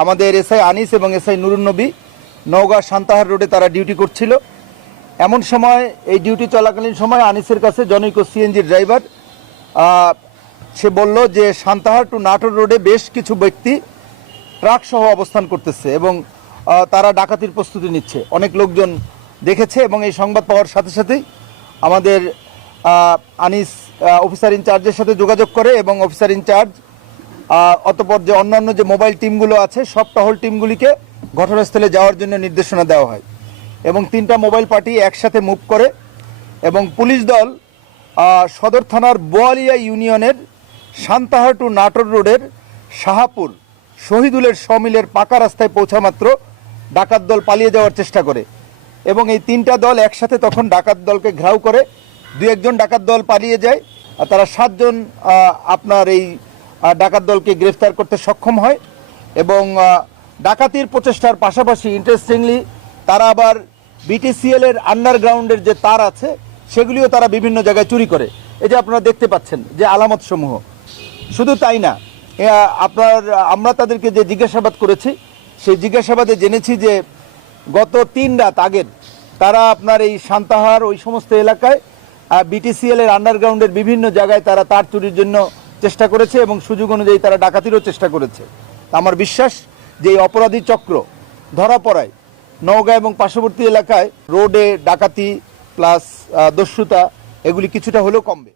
আমাদের এসআই আনিস এবং এসআই নুরুন নবী নওগাঁ সান্তাহার রোডে তারা ডিউটি করছিল। এমন সময় এই ডিউটি চলাকালীন সময় আনিসের কাছে জনৈক সিএনজি ড্রাইভার সে বলল যে সান্তাহার টু নাটোর রোডে বেশ কিছু ব্যক্তি ট্রাক সহ অবস্থান করতেছে এবং তারা ডাকাতির প্রস্তুতি নিচ্ছে। অনেক লোকজন দেখেছে এবং এই সংবাদ পাওয়ার সাথে সাথেই আমাদের আনিস অফিসার ইনচার্জের সাথে যোগাযোগ করে এবং অফিসার ইনচার্জ অতঃপর যে অন্যান্য যে মোবাইল টিমগুলো আছে সব টহল টিমগুলিকে ঘটনাস্থলে যাওয়ার জন্য নির্দেশনা দেওয়া হয় এবং 3টা মোবাইল পার্টি একসাথে মুভ করে এবং পুলিশ দল সদর থানার বোয়ালিয়া ইউনিয়নের সান্তাহার টু নাটোর রোডের শাহাপুর শহীদুলের সমিলের পাকা রাস্তায় পৌঁছা মাত্র ডাকাত দল পালিয়ে যাওয়ার চেষ্টা করে এবং এই 3টা দল একসাথে তখন ডাকাত দলকে ঘেরাও করে। 2-1 ডাকাত দল পালিয়ে যায়। তারা 7 জন আপনার এই ডাকাত দলকে গ্রেফতার করতে সক্ষম হয় এবং ডাকাতির প্রচেষ্টার পাশাপাশি ইন্টারেস্টিংলি তারা আবার বিটিসিএল এর আন্ডারগ্রাউন্ডের যে তার আছে সেগুলিও তারা বিভিন্ন জায়গায় চুরি করে। এই যে আপনারা দেখতে পাচ্ছেন যে আলামত সমূহ। শুধু তাই না, আমরা তাদেরকে যে জিজ্ঞাসাবাদ করেছি সেই জিজ্ঞাসাবাদে জেনেছি যে গত 3 রাত আগের তারা আপনার এই সান্তাহার ওই সমস্ত এলাকায় বিটিসিএল এর আন্ডারগ্রাউন্ডের বিভিন্ন জায়গায় তারা তার চুরির জন্য চেষ্টা করেছে এবং সুযোগ অনুযায়ী তারা ডাকাতিরও চেষ্টা করেছে। আমার বিশ্বাস যে এই অপরাধী চক্র ধরা পড়ায় নওগাঁ এবং পার্শ্ববর্তী এলাকায় রোডে ডাকাতি প্লাস দস্যুতা এগুলি কিছুটা হলেও কমবে।